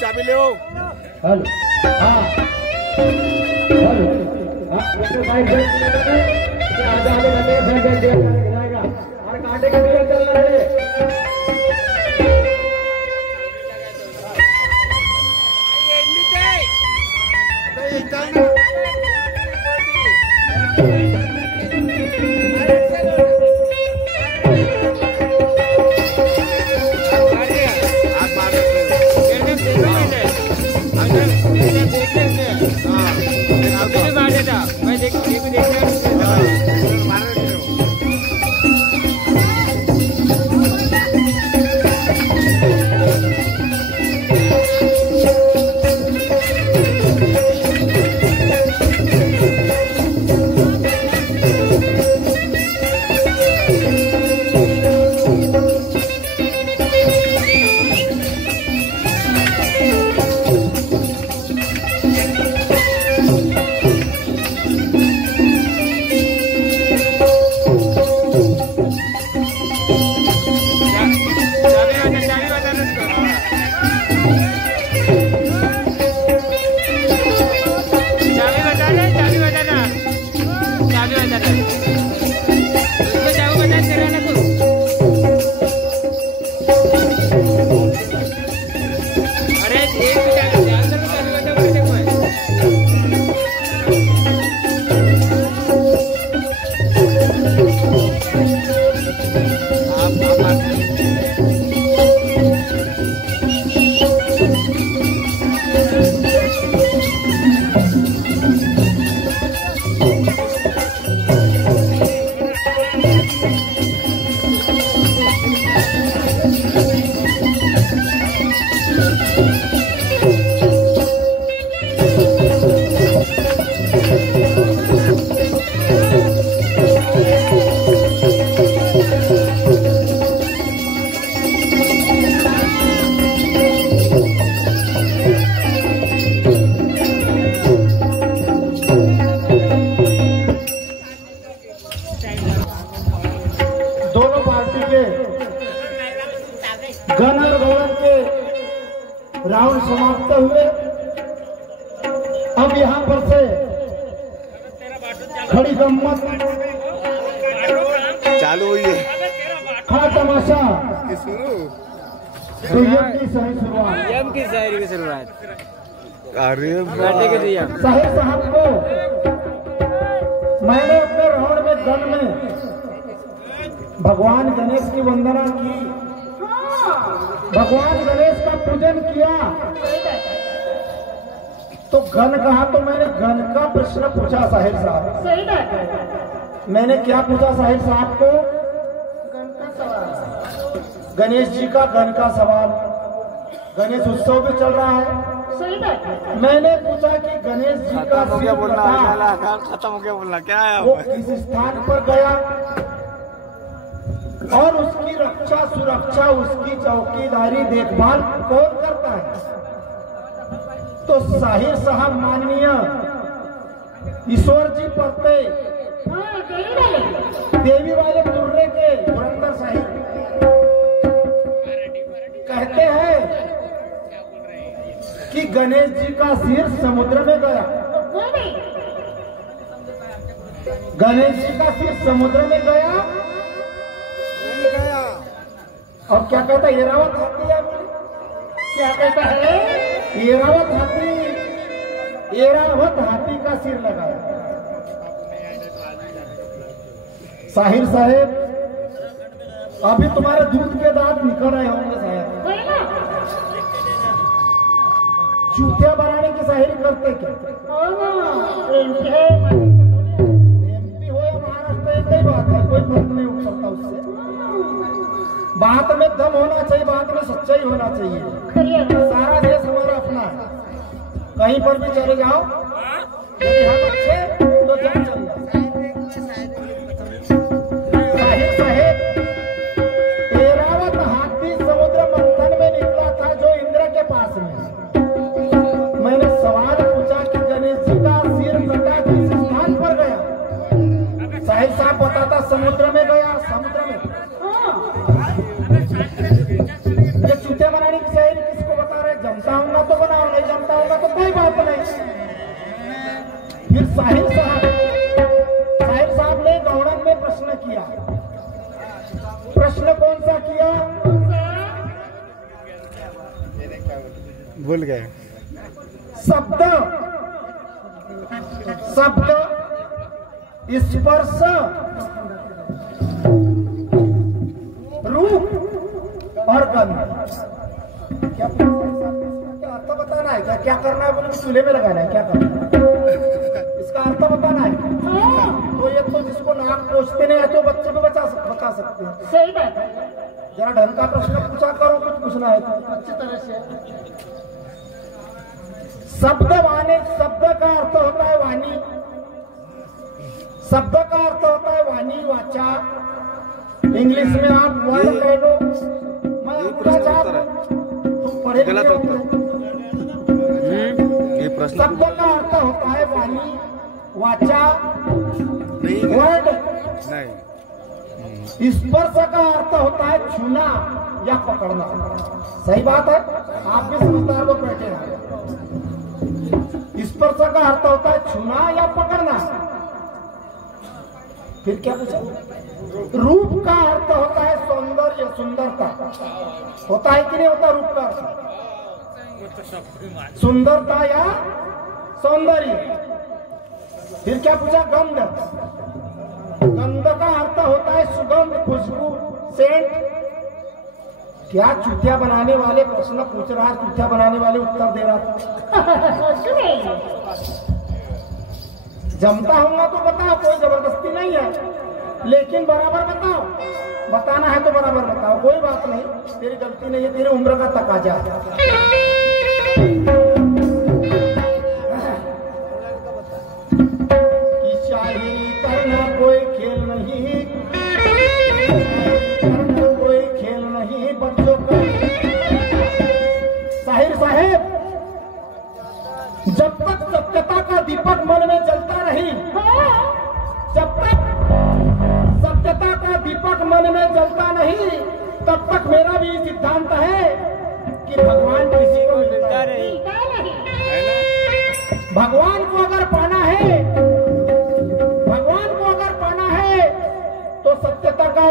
चाबी ले हेलो हाँ हेलो और कांटे का चल रहा है। गण और गौरव के राउंड समाप्त हुए। अब यहाँ पर से खड़ी गम्मत चालू हुई है, खड़ा तमाशा शुरू तो यम की सही शुरुआत, यम की शायरी की शुरुआत। अरे साहिर साहब को मैंने अपने राउंड में गण में भगवान गणेश की वंदना की, भगवान गणेश का पूजन किया, तो गण कहा तो मैंने गण का प्रश्न पूछा साहिर साहब। मैंने क्या पूछा साहिर साहब को? गण का सवाल, गणेश जी का गण का सवाल। गणेश उत्सव भी चल रहा है। मैंने पूछा कि गणेश जी का खत्म हो गया बोलना, क्या है वो किस स्थान पर गया और उसकी रक्षा सुरक्षा, उसकी चौकीदारी देखभाल कौन करता है? तो साहिर साहब माननीय ईश्वर जी पढ़ते देवी वाले दुर्रे के पुरंदर साहिब कहते हैं कि गणेश जी का सिर समुद्र में गया। गणेश जी का सिर समुद्र में गया और क्या कहता है? एरावत हाथी है। क्या कहता है? एरावत हाथी, एरावत हाथी का सिर लगाया। साहिर साहेब अभी तुम्हारे दूध के दांत निकल रहे होंगे शायद। जूतिया बनाने की शायरी करते क्या? एमपी हो या महाराष्ट्र, एक ही बात है, कोई फर्क नहीं हो सकता उससे। बात में दम होना चाहिए, बात में सच्चाई होना चाहिए। सारा देश हमारा अपना है, कहीं पर भी चले जाओ, यदि हम अच्छे तो जम चल जाओ। साहिब साहेब एरावत हाथी समुद्र मंथन में भूल गए। शब्द शब्द स्पर्श रूप और गंध। क्या अर्थ बताना है? क्या क्या करना है? बोले चूल्हे में लगाना है? क्या करना है? इसका अर्थ बताना है। तो ये तो जिसको नाक पोछते नहीं है तो बच्चे को बता सकते हैं। सही बात है। जरा ढंग का प्रश्न पूछा करो, कुछ पूछना है तो अच्छी तरह से। शब्द वाणी, शब्द का अर्थ होता है वाणी। शब्द का अर्थ होता है वाणी, वाचा। इंग्लिश में आप वर्ड कह दो, मैं पूरा चाहता तुम पढ़े गलत उत्तर। ये प्रश्न शब्द का अर्थ होता है वाणी, वाचा, वर्ड। नहीं। स्पर्श का अर्थ होता है छूना या पकड़ना। सही बात है, आप भी समझदार लोग बैठे हैं। स्पर्श का अर्थ होता है छूना या पकड़ना। फिर क्या पूछा? रूप का अर्थ होता है सौंदर्य, सुंदरता। होता है कि नहीं होता रूप का अर्थ? सुंदरता या सौंदर्य। फिर क्या पूछा? गंध। गंध का अर्थ होता है सुगंध, खुशबू, सेंट। क्या चूतिया बनाने वाले प्रश्न पूछ रहा है, चूतिया बनाने वाले उत्तर दे रहा था। जमता होगा तो बताओ, कोई जबरदस्ती नहीं है, लेकिन बराबर बताओ। बताना है तो बराबर बताओ, कोई बात नहीं, तेरी गलती नहीं है, तेरी उम्र का तकाजा है। कि शायरी करना कोई खेल नहीं, करना कोई खेल नहीं बच्चों का। साहिर साहेब, जब तक सत्यता का दीपक मन में जलता नहीं, जब तक सत्यता का दीपक मन में जलता नहीं, तब तक मेरा भी सिद्धांत है कि भगवान किसी को मिलता नहीं। भगवान को अगर पाना है, भगवान को अगर पाना है तो सत्यता का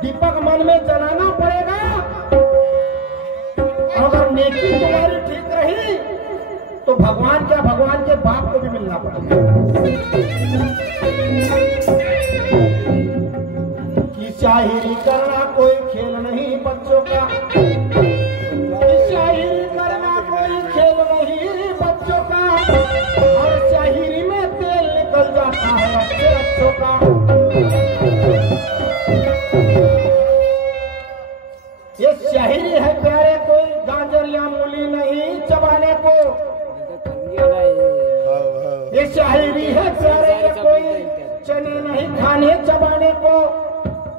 दीपक मन में जलाना पड़ेगा। अगर नेकी तुम्हारी ठीक रही तो भगवान क्या, भगवान के बाप को भी मिलना पड़ेगा। कि शायरी करना कोई खेल नहीं बच्चों का, कि शायरी करना कोई खेल नहीं बच्चों का, और शायरी में तेल निकल जाता है अच्छे अच्छों का। ये शायरी है प्यारे, कोई गाजर या मूली नहीं चबाने को। ये शायरी है प्यारे, कोई चने नहीं खाने चबाने को।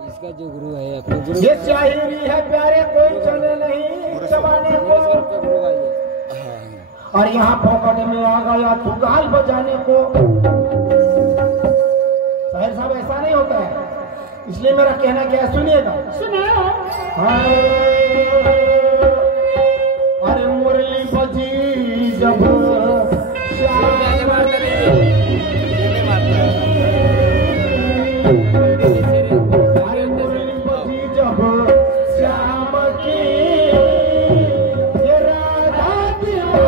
इसका जो गुरु है अपने गुरु, ये शायरी है प्यारे, कोई चने नहीं चबाने को। और यहाँ पॉकेट में आ गया तू गाल बजाने को। साहिर साहब, ऐसा नहीं होता है, इसलिए मेरा कहना क्या है, सुनिएगा। सुनिए। अरे मुरली बजी जब अरे मुरली बजी जब श्याम की राधा दीवानी,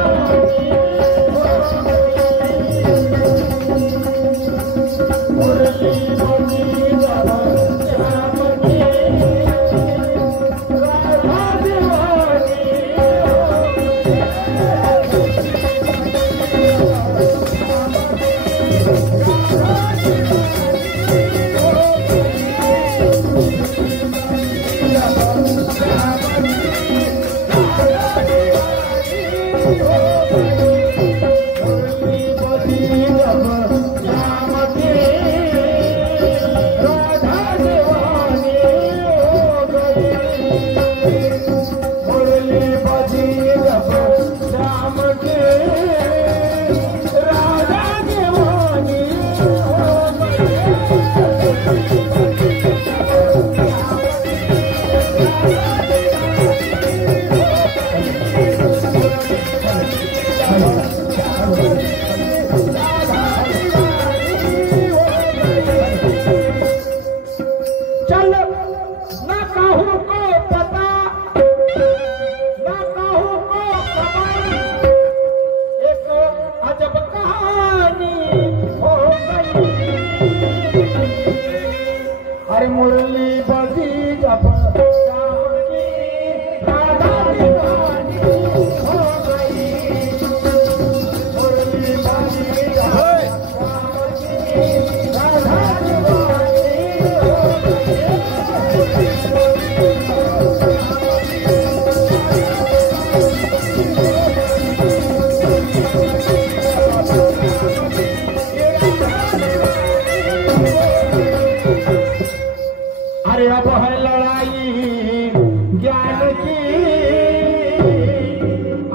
मुरली बजी जब श्याम की राधा दीवानी।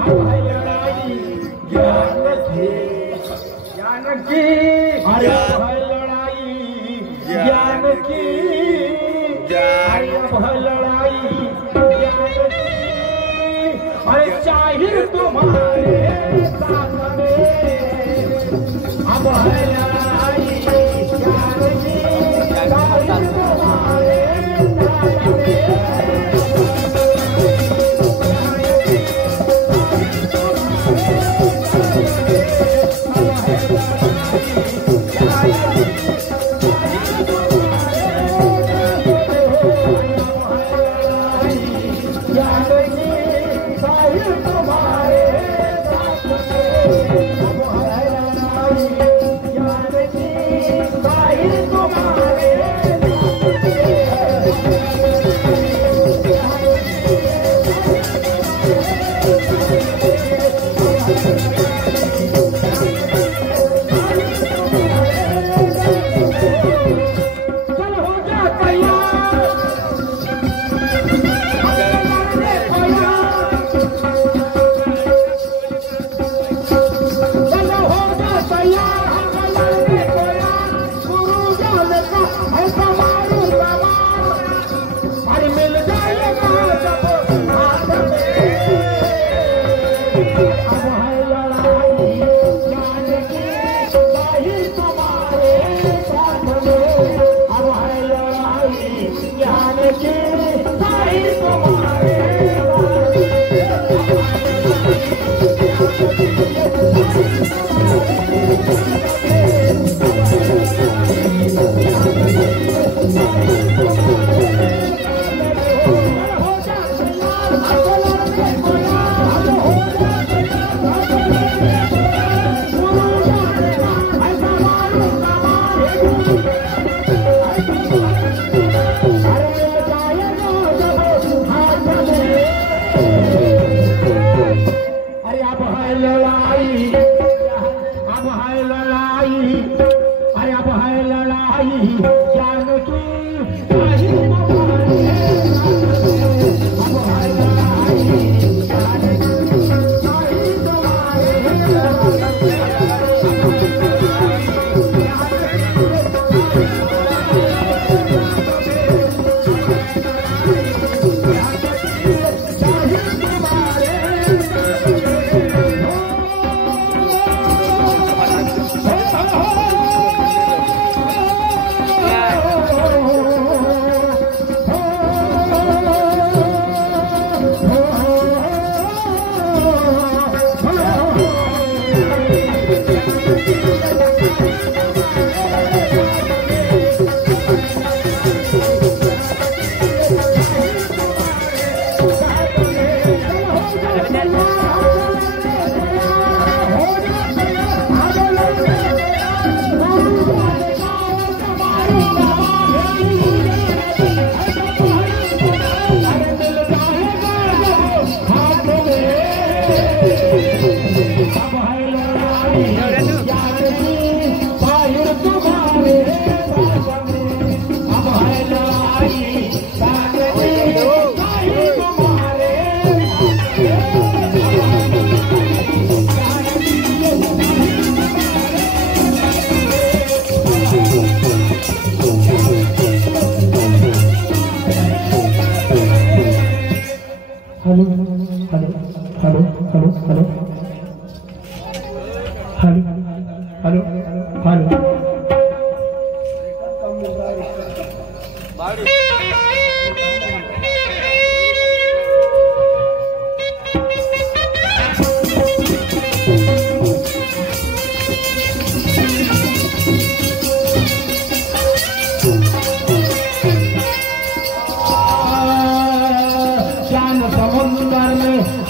अब है लड़ाई ज्ञान की, ज्ञान की, अरे अब है लड़ाई ज्ञान की, अरे अब है लड़ाई ज्ञान की, अरे चाहिए तुम्हारे साथ में, अब है लड़ाई ज्ञान की, चाहिए तुम्हारे साथ में।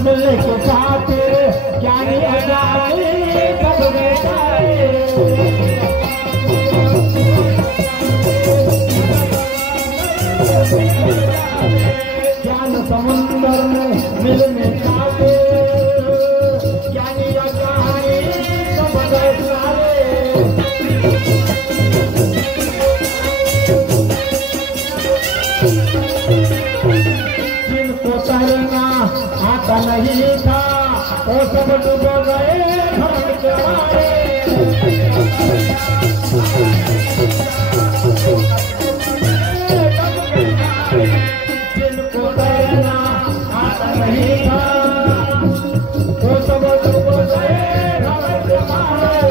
मिलने के साथ ज्ञानी अज्ञानी कब ज्ञान समुद्र में मिलने जाते ज्ञानी अज्ञानी कब जिनको तरना आता नहीं था वो सब डूब गए घमंड के मारे जिनको तैरना आता नहीं था वो सब डूब गए घमंड के मारे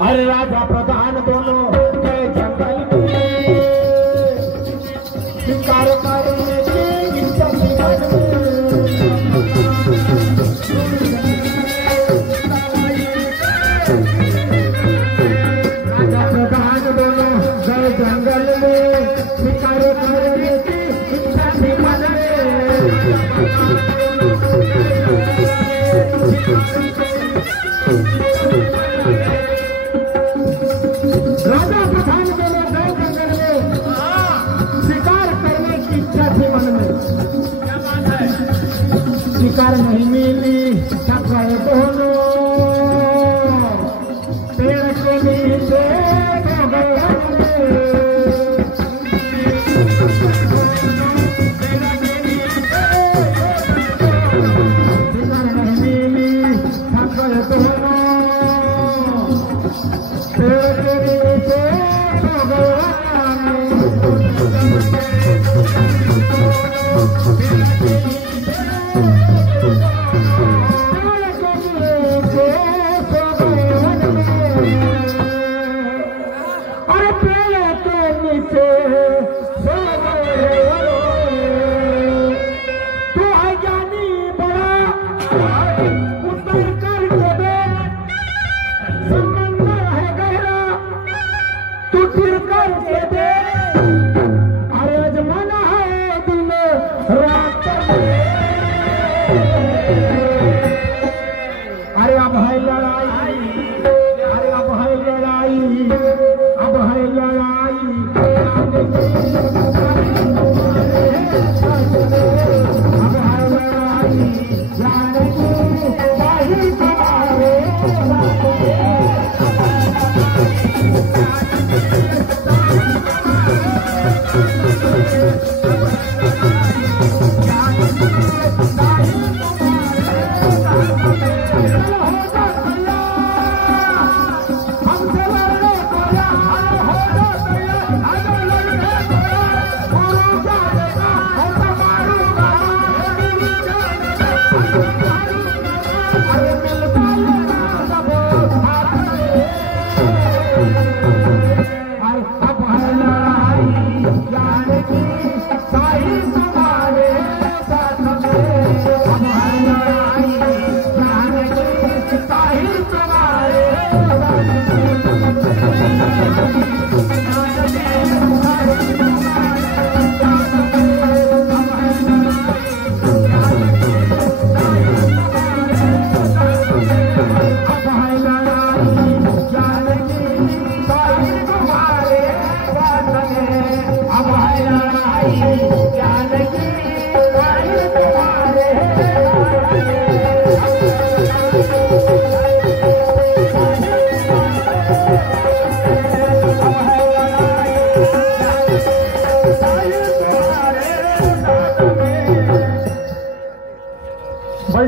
अरे राजा प्रधान दोनों गए जंगल में शिकार करने की इच्छा थी मन राजा प्रधान दोनों गए जंगल में शिकार करने की इच्छा थी मन राजा प्रधान दोनों गए जंगल में शिकार करने की इच्छा थी मन में शिकार नहीं मिली छप गए दोनों पेड़ के नीचे हो गए शिकार नहीं मिली छप गए दोनों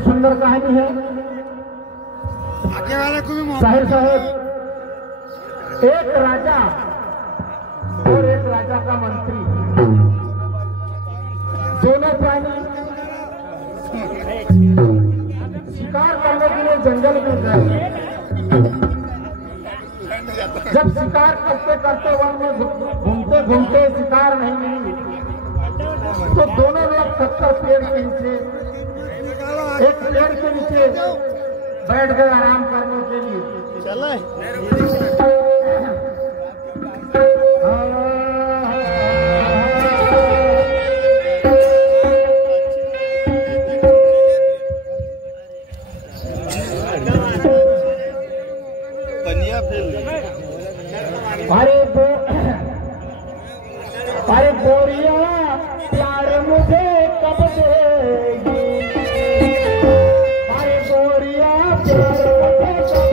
बड़ी सुंदर कहानी है। साहिर साहब, एक राजा और एक राजा का मंत्री, दोनों प्राणी शिकार करने के लिए जंगल में गए। जब शिकार करते करते वन में घूमते घूमते शिकार नहीं मिली तो दोनों लोग पत्थर पेड़ के नीचे, एक पेड़ के नीचे बैठ गए आराम करने के लिए। चले अरे बोरिया प्यार मुझे कब देगी, अरे बोरिया प्यार मुझे कब